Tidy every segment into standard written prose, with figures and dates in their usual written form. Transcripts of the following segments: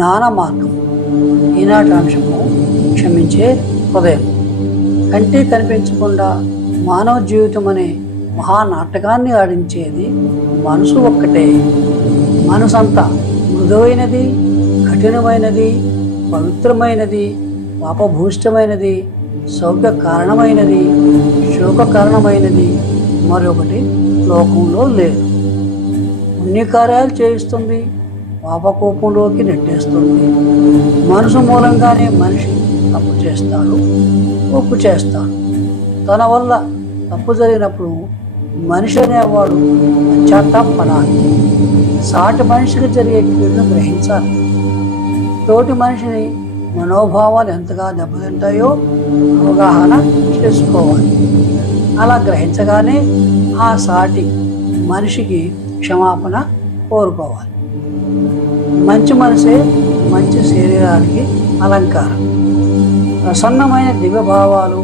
జ్ఞాన మార్గం. ఈనాటి అంశము క్షమించే హృదయం. కంటి కనిపించకుండా మానవ జీవితం అనే మహానాటకాన్ని ఆడించేది మనసు ఒక్కటే. మనసంతా మృదువైనది, కఠినమైనది, పవిత్రమైనది, పాపభూష్టమైనది, సౌఖ్య కారణమైనది, శోక కారణమైనది మరొకటి లోకంలో లేదు. పుణ్యకార్యాలు చేయిస్తుంది, పాపకోపంలోకి నెట్టేస్తుంది. మనసు మూలంగానే మనిషి తప్పు చేస్తాడు, ఒప్పు చేస్తాడు. తన వల్ల తప్పు జరిగినప్పుడు మనిషి అనేవాడు పశ్చాత్తాపడాలి. సాటి మనిషికి జరిగే కీడును గ్రహించాలి. తోటి మనిషిని మనోభావాలు ఎంతగా దెబ్బతింటాయో అవగాహన చేసుకోవాలి. అలా గ్రహించగానే ఆ సాటి మనిషికి క్షమాపణ కోరుకోవాలి. మంచి మనసే మంచి శరీరానికి అలంకారం. ప్రసన్నమైన దివ్యభావాలు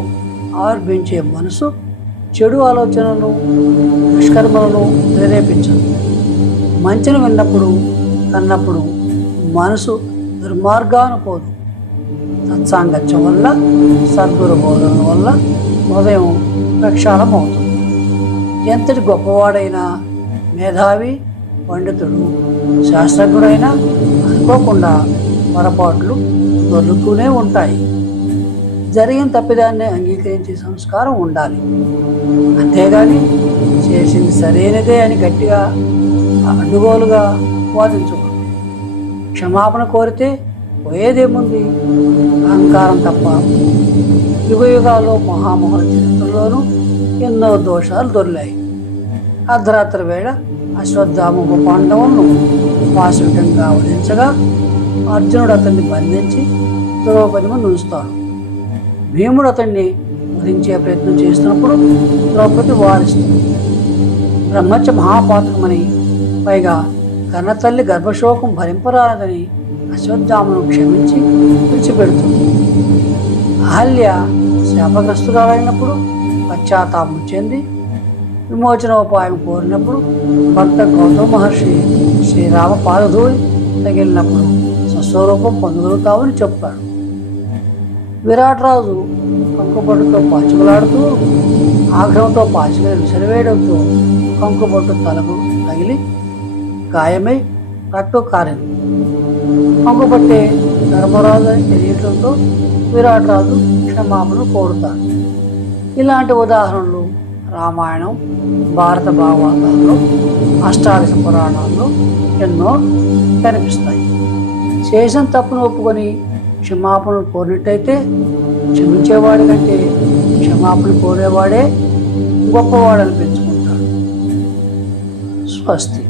ఆర్భించే మనసు చెడు ఆలోచనలను, దుష్కర్మలను ప్రేరేపించదు. మంచిని విన్నప్పుడు, కన్నప్పుడు మనసు దుర్మార్గాన పోదు. సత్సాంగత్యం వల్ల, సద్గురు బోధన వల్ల హృదయం ప్రక్షాళమవుతుంది. ఎంతటి గొప్పవాడైనా, మేధావి, పండితుడు, శాస్త్రజ్ఞుడైనా అనుకోకుండా పొరపాట్లు దొర్లుతూనే ఉంటాయి. జరిగిన తప్పిదాన్ని అంగీకరించే సంస్కారం ఉండాలి. అంతేగాని చేసింది సరైనదే అని గట్టిగా అడ్డుగోలుగా వాదించకూడదు. క్షమాపణ కోరితే పోయేదేముంది? అహంకారం తప్ప. యుగయుగాల్లో మహామహుల చరిత్రలోనూ ఎన్నో దోషాలు దొర్లాయి. అర్ధరాత్రి వేళ అశ్వత్థామ పాండవులను వాసుకంగా వధించగా అర్జునుడు అతన్ని బంధించి ద్రౌపది ముందు ఉంచుతాడు. భీముడు అతన్ని వధించే ప్రయత్నం చేస్తున్నప్పుడు ద్రౌపది వారిస్తుంది. బ్రహ్మత్య మహాపాతకమని, పైగా కన్నతల్లి గర్భశోకం భరింపరాదని అశ్వత్థామను క్షమించి విడిచిపెడుతుంది. అహల్య శాపగ్రస్తురాలైనప్పుడు పశ్చాత్తాపం చెంది విమోచనోపాయం కోరినప్పుడు భర్త గౌతమ మహర్షి శ్రీరామ పాదధూళి తగిలినప్పుడు స్వస్వరూపం పొందగలుగుతామని చెప్తాడు. విరాట్ రాజు కంకుపొట్టుతో పాచికలాడుతూ ఆగ్రహంతో పాచికలు విసిరివేయడంతో కంకుపొట్టు తలకు తగిలి గాయమై రక్తం కారింది. కంకుపట్టే ధర్మరాజు అని తెలియటంతో విరాట్ రాజు క్షమాపణ కోరుతాడు. ఇలాంటి ఉదాహరణలు రామాయణం, భారత భాగవతాల్లో, అష్టాదశ పురాణాల్లో ఎన్నో కనిపిస్తాయి. చేసిన తప్పును ఒప్పుకొని క్షమాపణలు కోరినట్టయితే క్షమించేవాడి కంటే క్షమాపణ కోరేవాడే గొప్పవాడని పెంచుకుంటాడు. స్వస్తి.